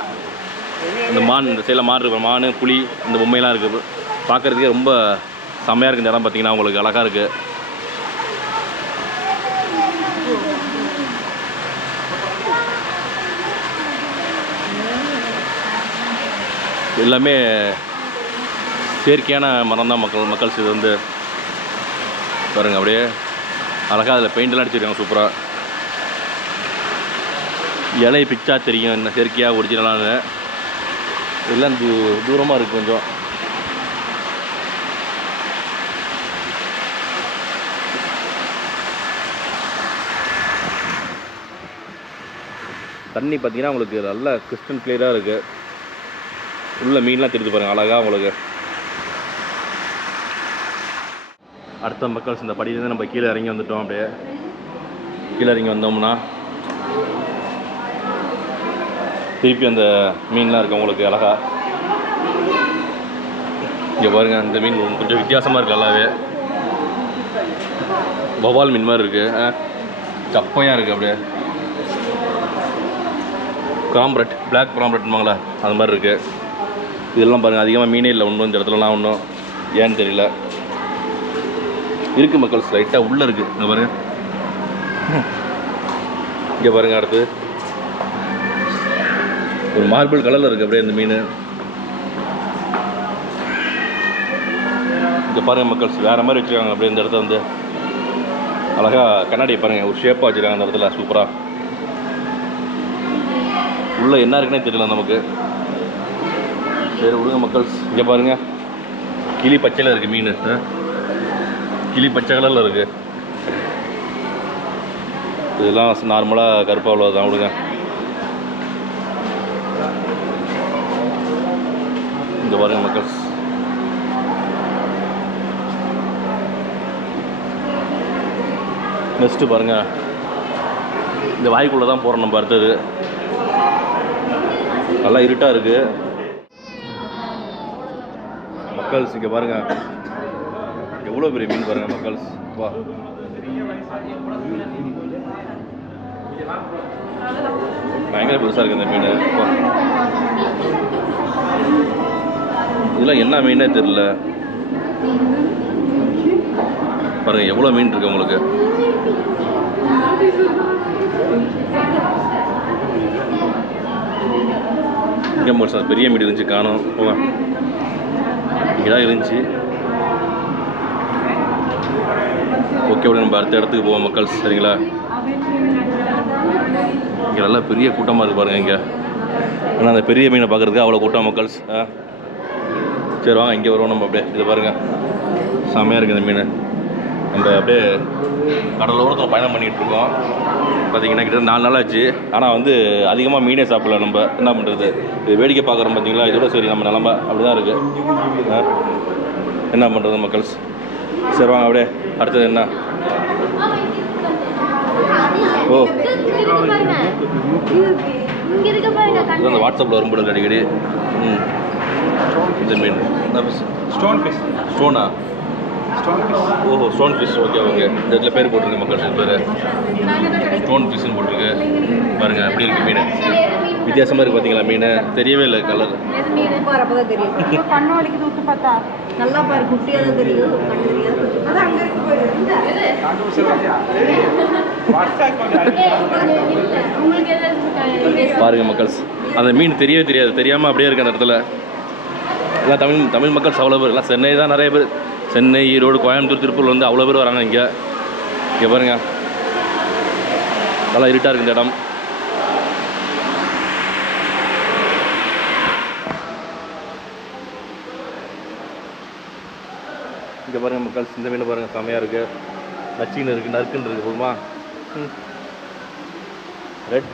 இந்த மான், இந்த சைடில் மான் இருக்குது, மான் புலி, இந்த பொம்மையெல்லாம் இருக்குது. பார்க்குறதுக்கே ரொம்ப செம்மையாக இருக்குது இந்த இடம் பார்த்தீங்கன்னா. உங்களுக்கு அழகாக இருக்குது. எல்லாமே செயற்கையான மரம் தான் மக்கள்ஸ் இது வந்து பாருங்கள். அப்படியே அழகாக அதில் பெயிண்டெல்லாம் அடிச்சிருக்காங்க சூப்பராக. இலையை பிச்சா தெரியும் என்ன செயற்கையாக ஒரிஜினலான. எல்லாம் தூரமாக இருக்குது கொஞ்சம். தண்ணி பார்த்தீங்கன்னா உங்களுக்கு நல்லா கிறிஸ்டல் கிளியராக இருக்குது. உள்ள மீன்லாம் தெரிஞ்சு பாருங்கள் அழகாக உங்களுக்கு. அடுத்த மக்கள்ஸ் இந்த படியிலேருந்து நம்ம கீழே இறங்கி வந்துட்டோம். அப்படியே கீழே இறங்கி வந்தோம்னா திருப்பி அந்த மீன்லாம் இருக்குது உங்களுக்கு அழகா. இங்கே பாருங்கள், அந்த மீன் கொஞ்சம் வித்தியாசமாக இருக்குது நல்லாவே. வவால் மீன் மாதிரி இருக்குது, சப்பையாக இருக்குது. அப்படியே கிராம்ப்ரெட், பிளாக் கிராம்ப்ரெட்மாங்களா அது மாதிரி இருக்குது. இதெல்லாம் பாருங்கள் அதிகமாக மீனே இல்லை ஒன்றும் இந்த இடத்துலலாம் ஒன்றும், ஏன்னு தெரியல. இருக்குது மக்கள்ஸ், லைட்டாக உள்ளே இருக்குது. இங்கே பாருங்கள், இங்கே பாருங்கள். அடுத்து ஒரு மார்பிள் கலரில் இருக்குது அப்படியே இந்த மீன். இங்கே பாருங்கள் மக்கள்ஸ், வேறு மாதிரி வச்சுருக்காங்க அப்படியே இந்த இடத்துல வந்து. அழகாக கண்ணாடியை பாருங்கள், ஒரு ஷேப்பாக வச்சுருக்காங்க அந்த இடத்துல சூப்பராக. உள்ளே என்ன இருக்குன்னே தெரியல நமக்கு. சரி விடுங்க மக்கள்ஸ். இங்கே பாருங்கள், கிளி பச்சையில் இருக்குது மீன். கிளி பச்சை கலரில் இருக்குது. இதெல்லாம் நார்மலாக கருப்பாக உள்ளது தான். விடுங்க. இங்கே பாருங்கள் மக்கள்ஸ், நெக்ஸ்ட்டு பாருங்கள், இந்த வாய்க்குள்ளே தான் போகிறோம் நம்ம. அடுத்தது நல்லா இருட்டாக இருக்குது மக்கள்ஸ். இங்கே பாருங்கள் எவ்வளோ பெரிய மீன் பாருங்கள் மக்கள்ஸ். வா, பயங்கர பெருசாக இருக்குது இந்த மீன். இதெல்லாம் என்ன மீனே தெரியல. பாருங்கள் எவ்வளோ மீன் இருக்குது உங்களுக்கு. இங்கே மட்டும் பெரிய மீன் இருந்துச்சு, காணும். போங்க, இங்கே தான் இருந்துச்சு. ஓகே, அப்படி நம்ம அடுத்த இடத்துக்கு போவோம் மக்கள்ஸ். சரிங்களா? இங்கே நல்லா பெரிய கூட்டமாக இருக்குது பாருங்கள் இங்கே. ஆனால் அந்த பெரிய மீனை பார்க்குறதுக்கு அவ்வளோ கூட்டம் மக்கள்ஸ். சரி வாங்க, இங்கே வருவோம் நம்ம. அப்படியே இது பாருங்கள், செம்மையாக இருக்குது இந்த மீன். நம்ம அப்படியே கடலோரத்தில் பயணம் பண்ணிகிட்ருக்கோம். பார்த்தீங்கன்னா கிட்ட 4 நாள் ஆச்சு. ஆனால் வந்து அதிகமாக மீனே சாப்பிடல. நம்ம என்ன பண்ணுறது, இது வேடிக்கை பார்க்குறோம் பார்த்தீங்களா. இதோட சரி நம்ம நிலமை அப்படி தான் இருக்குது. என்ன பண்ணுறது மக்கள்ஸ். சரி வாங்க அப்படியே அடுத்தது என்ன. ஓ, அந்த வாட்ஸ்அப்பில் வரும்போது அடிக்கடி. இந்த மீன் ஸ்டோன் ஃபிஷ். ஸ்டோனா? ஓஹோ, ஸ்டோன் ஃபிஷ். Okay okay. இந்த இடத்துல பேர் போட்டிருக்கு மக்கள், பேர் ஸ்டோன் ஃபிஷ்னு போட்டிருக்கு. பாருங்கள் எப்படி இருக்குது மீன். வித்தியாசமாக இருக்குது பார்த்தீங்களா மீன். தெரியவே இல்லை கலர். நல்லா பாரு, குட்டியாக தான் தெரியும். பாருங்கள் மக்கள்ஸ், அந்த மீன் தெரியவே தெரியாது. தெரியாமல் அப்படியே இருக்குது அந்த இடத்துல. எல்லாம் தமிழ் மக்கள்ஸ் அவ்வளோ பேர். எல்லாம் சென்னை தான் நிறைய பேர். சென்னை, ஈரோடு, கோயம்புத்தூர், திருப்பூர் வந்து அவ்வளோ பேர் வராங்க இங்கே. இங்கே பாருங்கள், நல்லா இருட்டாக இருக்குது இந்த இடம். இங்கே பாருங்கள் மக்கள்ஸ், இந்த மீன் பாருங்கள், செம்மையாக இருக்குது. நச்சின்னு இருக்குது, நறுக்குன்னு இருக்குது. போதுமா? ரெட்.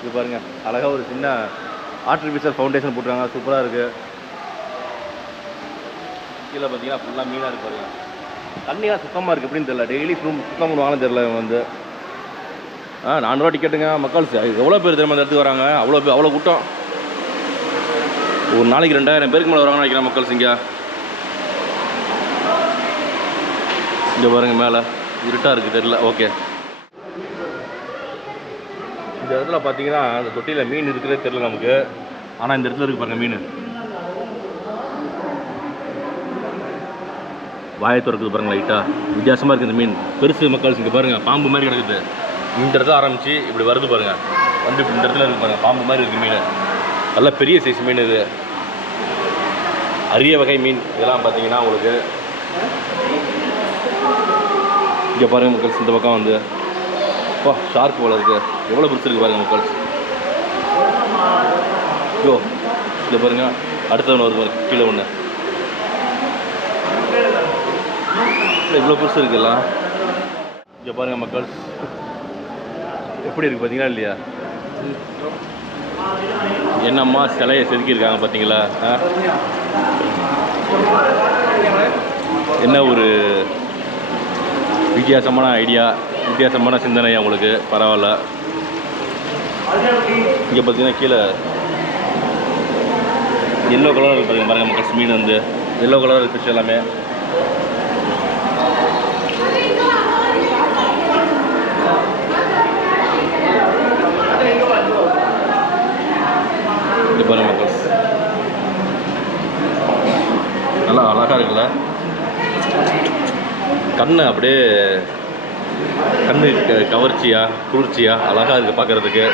இது பாருங்கள், அழகாக ஒரு சின்ன ஆர்டிஃபிஷியல் ஃபவுண்டேஷன் போட்டுருக்காங்க. சூப்பராக இருக்குது. கீழே பார்த்தீங்கன்னா ஃபுல்லாக மீனாக இருக்கு பாருங்க. தண்ணியாக சுத்தமாக இருக்குது எப்படின்னு தெரியல. டெய்லி சுத்தம் பண்ணுவாங்கன்னு தெரியல. இவங்க வந்து 400 டிக்கெட்டுங்க மக்கள்ஸ். எவ்வளோ பேர் தெரியுமா அந்த இடத்துக்கு வராங்க. அவ்வளோ கூட்டம். ஒரு நாளைக்கு 2000 பேருக்கு மேலே வராங்கன்னு நினைக்கிறேன் மக்கள்ஸ். இங்கே பாருங்கள், மேலே இருட்டாக இருக்குது தெரியல. ஓகே, இந்த இடத்துல பார்த்தீங்கன்னா அந்த தொட்டியில் மீன் இருக்கிறதே தெரியல நமக்கு. ஆனால் இந்த இடத்துல இருக்கு பாருங்கள் மீன். வாயை திறக்குது பாருங்கள் லைட்டாக. வித்தியாசமாக இருக்குது இந்த மீன். பெருசு மக்கள்ஸ். இங்கே பாருங்கள், பாம்பு மாதிரி கிடக்குது. இந்த இடத்துல ஆரம்பித்து இப்படி வருது பாருங்கள். வந்து இப்படி இந்த இடத்துல இருக்குது பாருங்கள், பாம்பு மாதிரி இருக்குது மீன். நல்லா பெரிய சைஸ் மீன் இது. அரிய வகை மீன் இதெல்லாம் பார்த்தீங்கன்னா உங்களுக்கு இங்கே பாருங்கள் மக்கள்ஸ். இந்த பக்கம் வந்து ஷார்க் போல இருக்குது. எவ்வளோ பிடிச்சிருக்கு பாருங்கள் மக்கள்ஸ். ஐயோ இங்கே பாருங்கள், அடுத்தவன் ஒரு பாருங்க, கீழே ஒன்று இவ்வளோ பெருசு இருக்குல்லாம். இங்கே பாருங்கள் மக்கள்ஸ் எப்படி இருக்குது பார்த்தீங்களா இல்லையா? என்னம்மா சிலையை செதுக்கியிருக்காங்க பார்த்தீங்களா? என்ன ஒரு வித்தியாசமான ஐடியா, வித்தியாசமான சிந்தனை அவங்களுக்கு. பரவாயில்ல. இங்கே பார்த்தீங்கன்னா கீழே எல்லோ கலர் இருக்குது பாருங்கள் மக்கள்ஸ். மீன் வந்து எல்லோ கலர் ஃபிஷ் எல்லாமே. இது பாருங்க மக்கள்ஸ், நல்லா அழகாக இருக்குல்ல. கண்ணு அப்படியே கண்ணு கவர்ச்சியா குளிர்ச்சியா அழகாக இருக்குது பார்க்குறதுக்கு.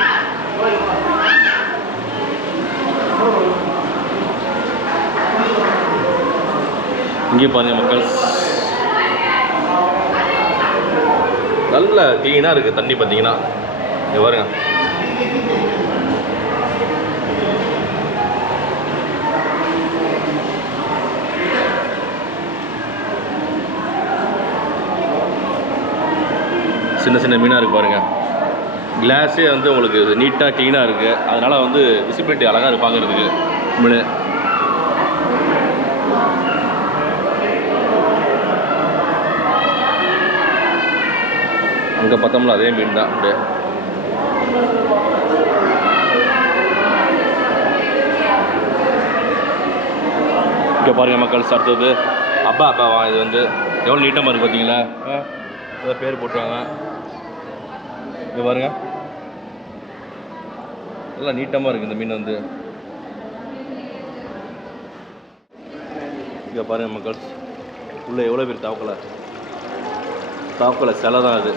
இங்கே பாருங்க மக்கள்ஸ், நல்ல க்ளீனாக இருக்குது தண்ணி பார்த்தீங்கன்னா. இங்கே பாருங்க, சின்ன சின்ன மீனாக இருக்குது பாருங்கள். கிளாஸே வந்து உங்களுக்கு நீட்டாக க்ளீனாக இருக்குது. அதனால் வந்து விசிபிலிட்டி அழகாக இருக்குது பார்க்குறதுக்கு மீன். அங்கே பார்த்தோம்ல அதே மீன் தான். அப்படியே இங்கே பாருங்கள் மக்கள்ஸ். அடுத்தது அப்பாவா. இது வந்து எவ்வளோ நீட்டமாக இருக்குது பார்த்தீங்களா? ஏதோ பேர் போட்டுருவாங்க. இங்கே பாருங்க, நல்லா நீட்டமாக இருக்குது இந்த மீன் வந்து. இங்கே பாருங்கள் மக்கள்ஸ், உள்ளே எவ்வளோ பேர் தாவக்கலை சிலை தான் அது,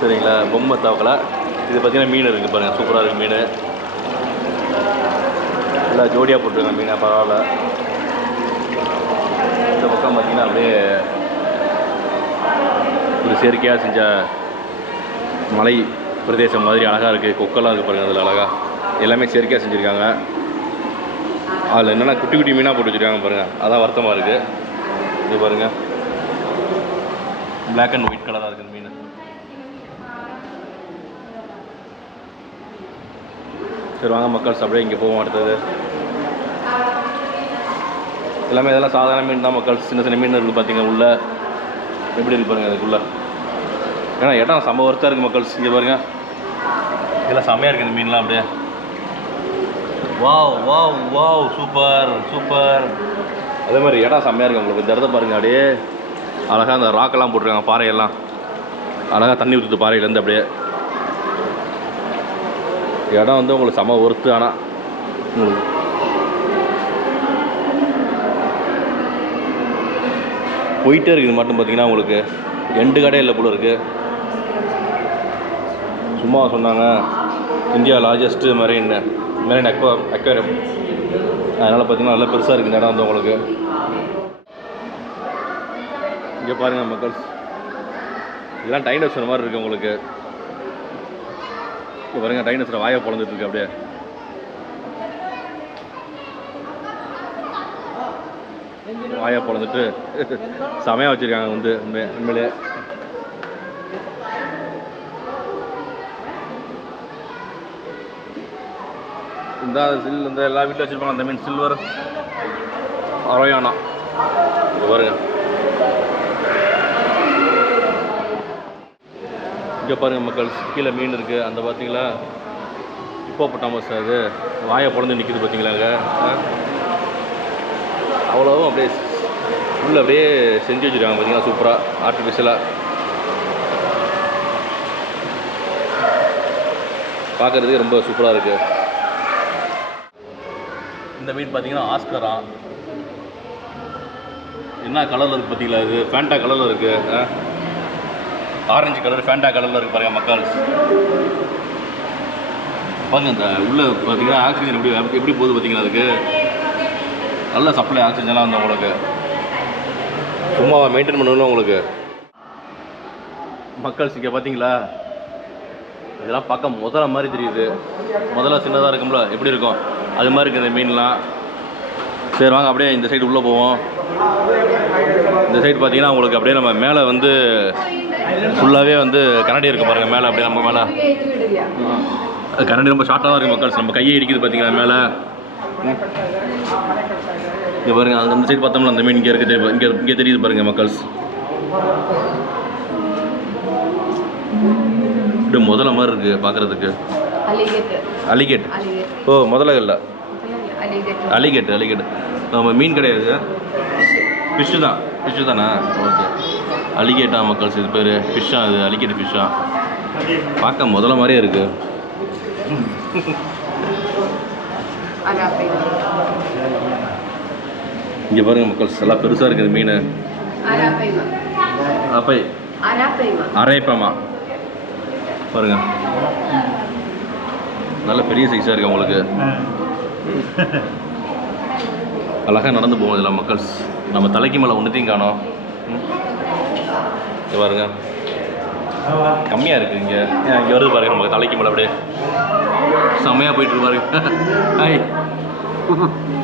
சரிங்களா? பொம்மை தாவக்கலை. இது பார்த்தீங்கன்னா மீன் இருக்குது பாருங்கள், சூப்பராக இருக்குது மீன். நல்லா ஜோடியாக போட்டுருங்க மீனை, பரவாயில்ல. இந்த பக்கம் பார்த்தீங்கன்னா அப்படியே ஒரு செயற்கையாக செஞ்ச மலை பிரதேசம் மாதிரி அழகாக இருக்குது. கொக்கெல்லாம் இருக்குது பாருங்கள், அதில் அழகாக எல்லாமே செயற்கையாக செஞ்சுருக்காங்க. அதில் என்னென்னா குட்டி குட்டி மீனாக போட்டு வச்சுருக்காங்க பாருங்கள், அதான் வருத்தமாக இருக்குது. இது பாருங்கள், பிளாக் அண்ட் ஒயிட் கலராக இருக்குது மீன். சரி வாங்க மக்கள்ஸ், அப்படியே இங்கே போவோம். அடுத்தது எல்லாமே இதெல்லாம் சாதாரண மீன் தான் மக்கள்ஸ். சின்ன சின்ன மீன் இருக்குது பார்த்தீங்க உள்ள, எப்படி இருக்கு பாருங்கள் அதுக்குள்ளே. ஏன்னா இடம் செம்ம ஒர்த்தாக இருக்குது மக்கள்ஸ். இங்கே பாருங்கள், இதெல்லாம் செம்மையாக இருக்குது இந்த மீன்லாம். அப்படியே wow wow wow, super super. அதே மாதிரி இடம் செம்மையாக இருக்குது உங்களுக்கு. இந்த இடத்த பாருங்கள், அப்படியே அழகாக அந்த ராக்கெல்லாம் போட்டிருக்காங்க, பாறையெல்லாம் அழகாக தண்ணி ஊற்றுது பாறையிலேருந்து. அப்படியே இடம் வந்து உங்களுக்கு செம்ம ஒர்த்து. ஆனால் உங்களுக்கு போயிட்டே இருக்குது மட்டும் பார்த்தீங்கன்னா உங்களுக்கு எண்டு கடை இல்லை போல இருக்குது. சும்மா சொன்னாங்க இந்தியா லார்ஜஸ்ட் மெரைன் அக்வேரியம். அதனால் பார்த்தீங்கன்னா நல்லா பெருசாக இருக்குது இந்த இடம் வந்து உங்களுக்கு. இங்கே பாருங்கள் மக்கள்ஸ், இதெல்லாம் டைனோசர் மாதிரி இருக்குது உங்களுக்கு. இங்கே பாருங்கள், டைனோசர் வாயை பொழந்துட்டு இருக்கு. அப்படியே வாயை பொழந்துட்டு செமையாக வச்சுருக்காங்க வந்து உண்மையிலே. இந்த எல்லா வீட்டில் வச்சுருப்பாங்க அந்த மீன், சில்வர் அரோயானா. பாருங்க, இங்கே பாருங்கள் மக்கள், கீழே மீன் இருக்குது. அந்த பார்த்தீங்களா ஹிப்போபொட்டாமஸ், அது வாயை பொழந்து நிற்கிது பார்த்தீங்களாங்க. அவ்வளோவும் அப்படியே உள்ளே அப்படியே செஞ்சு வச்சுருக்காங்க பார்த்தீங்கன்னா, சூப்பராக ஆர்டிஃபிஷியலாக பார்க்குறதுக்கு ரொம்ப சூப்பராக இருக்குது. இந்த மீன் பார்த்தீங்கன்னா ஆஸ்கரா. என்ன கலரில் இருக்குது பார்த்தீங்களா? இது ஃபேண்டா கலரில் இருக்குது, ஆரஞ்சு கலர் ஃபேண்டா கலரில் இருக்குது பாருங்கள் மக்கள். பாருங்கள், இந்த உள்ளே பார்த்தீங்கன்னா ஆக்சிஜன் எப்படி போகுது பார்த்தீங்கன்னா அதுக்கு. நல்ல சப்ளை ஆக்சிஜன்லாம் வந்து உங்களுக்கு சும்மா மெயின்டைன் பண்ணணும் உங்களுக்கு. மக்கள் இங்கே பார்த்தீங்களா, இதெல்லாம் பார்க்க முதல்ல மாதிரி தெரியுது. முதல்ல சின்னதாக இருக்கும்ல, எப்படி இருக்கும் அது மாதிரி இருக்குது இந்த மீன்லாம். சரி வாங்க அப்படியே இந்த சைடு உள்ளே போவோம். இந்த சைடு பார்த்தீங்கன்னா உங்களுக்கு அப்படியே நம்ம மேலே வந்து ஃபுல்லாகவே வந்து கரண்டி இருக்குது பாருங்கள். மேலே அப்படியே நம்ம மேலே கரண்டி ரொம்ப ஷார்ட்டாக தான் இருக்குது மக்கள்ஸ். நம்ம கையை இடிக்குது பார்த்தீங்களா மேலே. இங்கே பாருங்கள், அந்த சைடு பார்த்தோம்னா அந்த மீன் இங்கே இருக்குது, இங்கே தெரியுது பாருங்கள் மக்கள்ஸ். இப்படி முதல்ல மாதிரி இருக்குது பார்க்குறதுக்கு. அலிகேட். ஓ முதல்ல இல்லை, அலிகேட். நம்ம மீன் கிடையாது, ஃபிஷ்ஷு தானே. ஓகே, அலிகேட்டா மக்கள்ஸ் இது பேர். ஃபிஷ்ஷா அது, அலிகேட் ஃபிஷ்ஷா. பார்க்க முதல்ல மாதிரியே இருக்குது. இங்கே பாருங்கள் மக்கள்ஸ், எல்லாம் பெருசாக இருக்குது மீன். அரைப்பமா பாருங்க, நல்ல பெரிய சைஸாக இருக்குது உங்களுக்கு. அழகாக நடந்து போகும் இதில் மக்கள்ஸ். நம்ம தலைக்கு மேலே ஒன்றுத்தையும் காணோம். இங்கே பாருங்க, கம்மியாக இருக்குது இங்கே. இங்கே வருது பாருங்க நமக்கு தலைக்கு மேலே அப்படியே செம்மையாக போயிட்டு பாருங்க. ஹாய்,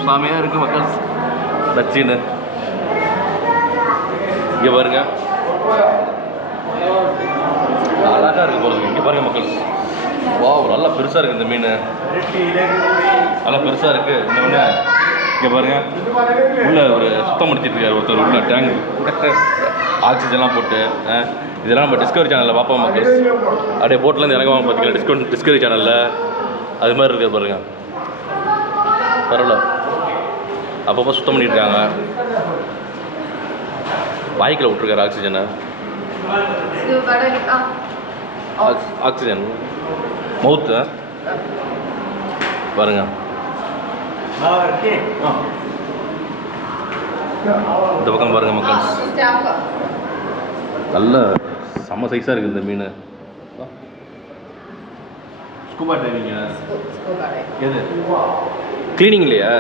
செம்மையாக இருக்குது மக்கள்ஸ். நச்சின்னு இங்கே பாருங்க, அழகாக இருக்குது போகிறது. இங்கே பாருங்க மக்கள்ஸ், வா நல்லா பெருசாக இருக்குது இந்த மீன், நல்லா பெருசாக இருக்குது இந்த ஒன்று. இங்கே பாருங்கள், உள்ளே ஒரு சுத்தம் முடிச்சிட்டு இருக்காரு ஒருத்தர், உள்ள டேங்க் ஆக்சிஜன்லாம் போட்டு. இதெல்லாம் நம்ம டிஸ்கவரி சேனலில் பார்ப்போம் மக்கள்ஸ். அப்படியே போட்லேருந்து இறங்குவாங்க பார்த்தீங்களா, டிஸ்கவரி சேனலில் அது மாதிரி இருக்குது பாருங்கள். பரவாயில்ல, அப்பப்போ சுத்தம் பண்ணிட்டு இருக்காங்க. வாய்க்கில் விட்ருக்காரு ஆக்சிஜனை. ஆக்சிஜன் மவுத்து பாருங்க. இந்த பக்கம் பாருங்க மக்கள், நல்ல செம்ம சைஸாக இருக்குது இந்த மீன். ஸ்கூபா டைவிங்க எது? க்ளீனிங் இல்லையா?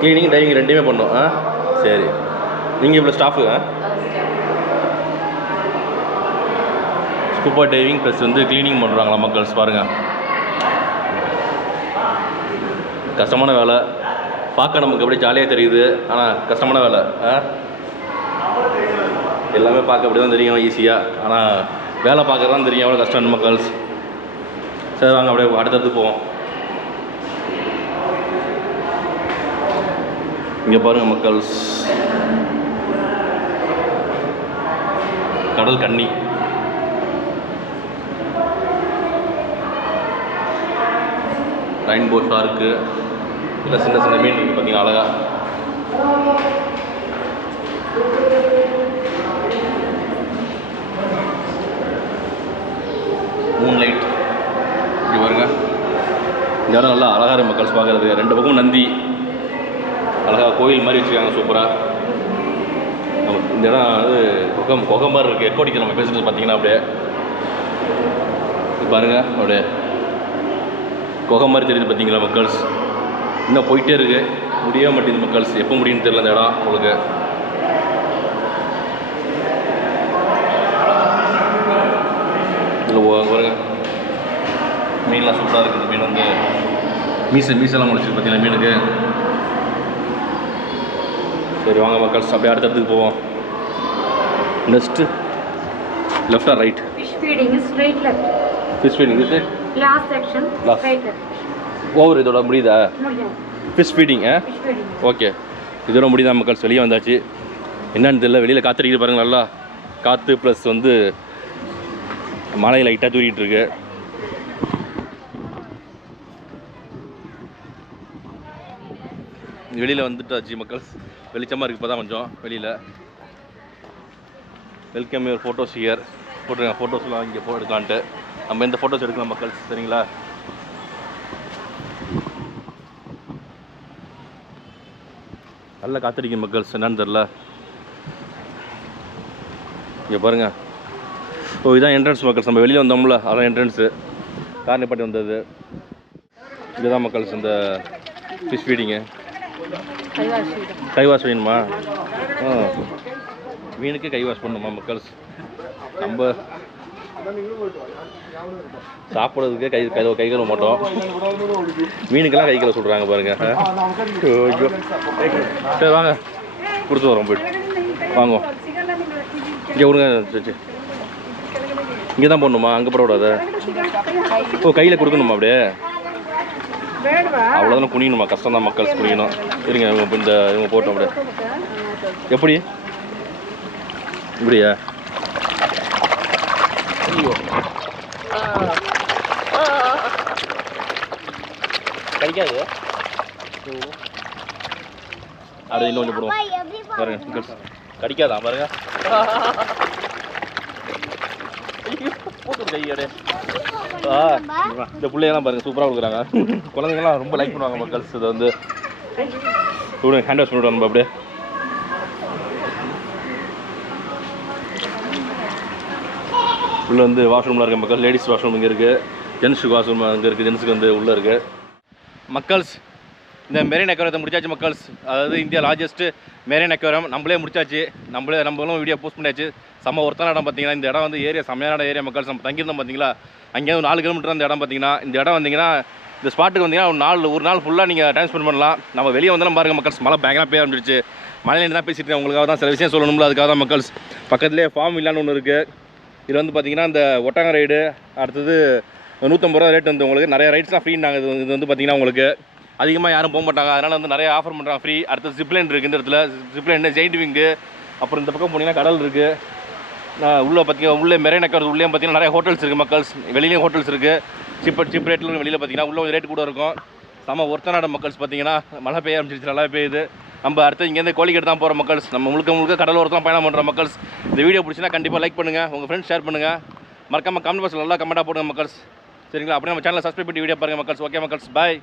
க்ளீனிங் டைவிங் ரெண்டுமே பண்ணோம். சரி, நீங்கள் இவ்வளோ ஸ்டாஃபு? ஸ்கூபா டைவிங் ப்ளஸ் வந்து க்ளீனிங் பண்ணுறாங்களா மக்கள்ஸ். பாருங்கள், கஷ்டமான வேலை. பார்க்க நமக்கு அப்படியே ஜாலியாக தெரியுது, ஆனால் கஷ்டமான வேலை. எல்லாமே பார்க்க அப்படி தான் தெரியும் ஈஸியாக, ஆனால் வேலை பார்க்குறது தான் தெரியும் எவ்வளோ கஷ்டம் மக்கள்ஸ். சரி வாங்க அப்படியே அடுத்தடுத்து போவோம். இங்கே பாருங்கள் மக்கள்ஸ், கடல் கன்னி. ரெயின்போ ஷார்க்கு, இல்லை சின்ன சின்ன மீன் இருக்குது பார்த்தீங்கன்னா அழகா. மூன் லைட் இங்கே பாருங்க. இந்த இடம் நல்லா அழகாக இருக்குது மக்கள்ஸ் பார்க்குறதுக்கு. ரெண்டு பக்கமும் நந்தி, அழகாக கோயில் மாதிரி வச்சுருக்காங்க சூப்பராக. இந்த இடம் வந்து குகை மாதிரி இருக்குது. எக்கோடிக்கு நம்ம பேசுகிறது பார்த்தீங்கன்னா அப்படியே பாருங்கள், அப்படியே குகை மாதிரி தெரியுது பார்த்தீங்களா மக்கள்ஸ். இன்னும் போயிட்டே இருக்குது, முடியவே மாட்டேங்குது மக்கள்ஸ். எப்போ முடியும்னு தெரியல இந்த இடம் உங்களுக்கு. இதில் பாருங்க, மீன்லாம் சூப்பராக இருக்குது. மீன் வந்து மீசெல்லாம் முடிச்சிருக்கு பார்த்தீங்களா மீனுக்கு. சரி வாங்க மக்கள்ஸ், அப்படியே அடுத்ததுக்கு போவோம். Next left or right? Fish feeding is straight left. Fish feeding is it? Last section, straight left. Over இதோட முடியுதா? முடியும். Fish feeding. Fish feeding. Okay, இதோட முடியுதா மக்கள்ஸ்? வெளியே வந்தாச்சு. என்னன்னு தெரியல, வெளியில் காற்றடிக்குது பாருங்கள். நல்லா காற்று ப்ளஸ் வந்து மழை லைட்டாக தூரிகிட்டு இருக்கு. வெளியில் வந்துட்டாச்சு மக்கள்ஸ். வெளிச்சமாக இருக்குது இப்போ தான் கொஞ்சம் வெளியில். வெல்கம் யுவர் ஃபோட்டோஸ் ஹியர் போட்டுருங்க. ஃபோட்டோஸ்லாம் இங்கே எடுக்கலான்ட்டு நம்ம இந்த ஃபோட்டோஸ் எடுக்கலாம் மக்கள்ஸ், சரிங்களா? நல்லா காத்தடிக்கும் மக்கள்ஸ், என்னன்னு தெரில. இங்கே பாருங்கள். ஓ இதுதான் என்ட்ரன்ஸ் மக்கள்ஸ். நம்ம வெளியில் வந்தோம்ல, அதான் என்ட்ரன்ஸு. கார் நிப்பாட்டி வந்தது இதுதான் மக்கள்ஸ், இந்த ஃபிஷ் ஃபீடிங்கு. கை வாஷ் வேணுமா? மீனுக்கு கை வாஷ் பண்ணணுமா மக்கள்ஸ்? நம்ம சாப்பிட்றதுக்கு கை கழுவ மாட்டோம், மீனுக்கெல்லாம் கை கழுவ சொல்கிறாங்க பாருங்க. ஐயோ, சரி வாங்க கொடுத்து வரோம், போய்ட்டு வாங்குவோம். இங்கே விடுங்க, சரி இங்கே தான் போடணுமா? அங்கே போடக்கூடாது. ஓ, கையில் கொடுக்கணுமா அப்படியே? அவ்வளோதானே குனியணுமா? கஷ்டம் தான் மக்கள்ஸ் குனியணும். சரிங்க, இவங்க போட்டோம் அப்படியே. எப்படி இப்படியா? ஐயோ கிடைக்காது. அப்படியே இன்னும் கொஞ்சம் போடுவோம் பாருங்க மக்கள்ஸ். கிடைக்காதா பாருங்க. போட்டு கையோட இந்த பிள்ளையெல்லாம் பாருங்க சூப்பராக கொடுக்குறாங்க. குழந்தைங்கலாம் ரொம்ப லைக் பண்ணுவாங்க மக்கள்ஸ். இதை வந்து ஹேண்ட் வாஷ் பண்ணிவிடுவோம் நம்ம அப்படியே. உள்ளே வந்து வாஷ்ரூம்லாம் இருக்குது மக்கள். லேடிஸ் வாஷ்ரூம் இங்கே இருக்குது, ஜென்ஸுக்கு வாஷ்ரூம் அங்கே இருக்குது. ஜென்ஸுக்கு வந்து உள்ளே இருக்குது மக்கள்ஸ். இந்த மெரைன் அக்வேரியத்தை முடிச்சாச்சு மக்கள்ஸ். அதாவது இந்தியா லார்ஜஸ்ட்டு மெரைன் அக்வேரியம் நம்மளே முடிச்சாச்சு. நம்மளும் வீடியோ போஸ்ட் பண்ணியாச்சு. செம்ம ஒருத்தான இடம் பார்த்தீங்கன்னா. இந்த இடம் வந்து ஏரியா செம்மையான ஏரியா மக்கள்ஸ். நம்ம தங்கியிருந்தோம் பார்த்தீங்களா, அங்கேயும் 4 கிலோமீட்டர் அந்த இடம் பார்த்தீங்கன்னா. இந்த இடம் வந்தீங்கன்னா, இந்த ஸ்பாட்டுக்கு வந்தீங்கன்னா ஒரு நாள் ஃபுல்லாக நீங்கள் டைம் ஸ்பெண்ட் பண்ணலாம். நம்ம வெளியே வந்தாலும் பாருங்கள் மக்கள்ஸ், மழை பயங்கரமாக பெய்ய ஆரம்பிச்சிருச்சு. மழையில தான் பேசிட்டு இருக்கேன், உங்களுக்காக தான் சில விஷயம் சொல்லணும்ல, அதுக்காக தான் மக்கள்ஸ். பக்கத்துலேயே ஃபார்ம் இல்லான்னு ஒன்று இருக்குது. இது வந்து பார்த்தீங்கன்னா இந்த ஒட்டகம் ரைடு, அடுத்தது 150 ரூபா ரேட் வந்து உங்களுக்கு. நிறைய ரைட்ஸ்லாம் ஃப்ரீனாங்க. இது வந்து பார்த்தீங்கன்னா உங்களுக்கு அதிகமாக யாரும் போக மாட்டாங்க, அதனால் வந்து நிறைய ஆஃபர் பண்ணுறாங்க ஃப்ரீ. அடுத்து ஜிப்லைன் இருக்குது இந்த இடத்துல, ஜிப்லைன், ஜெயிண்ட் விங்கு. அப்புறம் இந்த பக்கம் போனீங்கன்னா கடல் இருக்குது. உள்ளே பார்த்தீங்கன்னா உள்ளே மெரைன் அக்வேரியம் உள்ளே பார்த்தீங்கன்னா நிறைய ஹோட்டல்ஸ் இருக்குது மக்கள்ஸ். வெளியிலேயும் ஹோட்டல்ஸ் இருக்குது. சீப் ரேட்டில் வெளியில் பார்த்தீங்கன்னா உள்ள கொஞ்சம் ரேட் கூட இருக்கும். செம்ம ஒருத்தநாடு மக்கள்ஸ். பார்த்தீங்கன்னா மழை பெய்ய ஆரம்பிச்சிருச்சு, நல்லா பெய்யுது. நம்ம அடுத்து இங்கேருந்து கோழிக்கட்டு தான் போகிற மக்கள்ஸ். நம்ம முழுக்க கடலோரத்தில் பயணம் பண்ணுற மக்கள்ஸ். இந்த வீடியோ பிடிச்சினா கண்டிப்பாக லைக் பண்ணுங்கள், உங்கள் ஃப்ரெண்ட்ஸ் ஷேர் பண்ணுங்கள். மறக்காமல் கமெண்ட் பாக்ஸில் நல்லா கமெண்ட்டாக போடுங்க மக்கள்ஸ். சரிங்களா? அப்படியே நம்ம சேனலை சப்ஸ்கிரைப் பண்ணி வீடியோ பாருங்கள் மக்கள்ஸ். ஓகே மக்கள்ஸ், பாய்.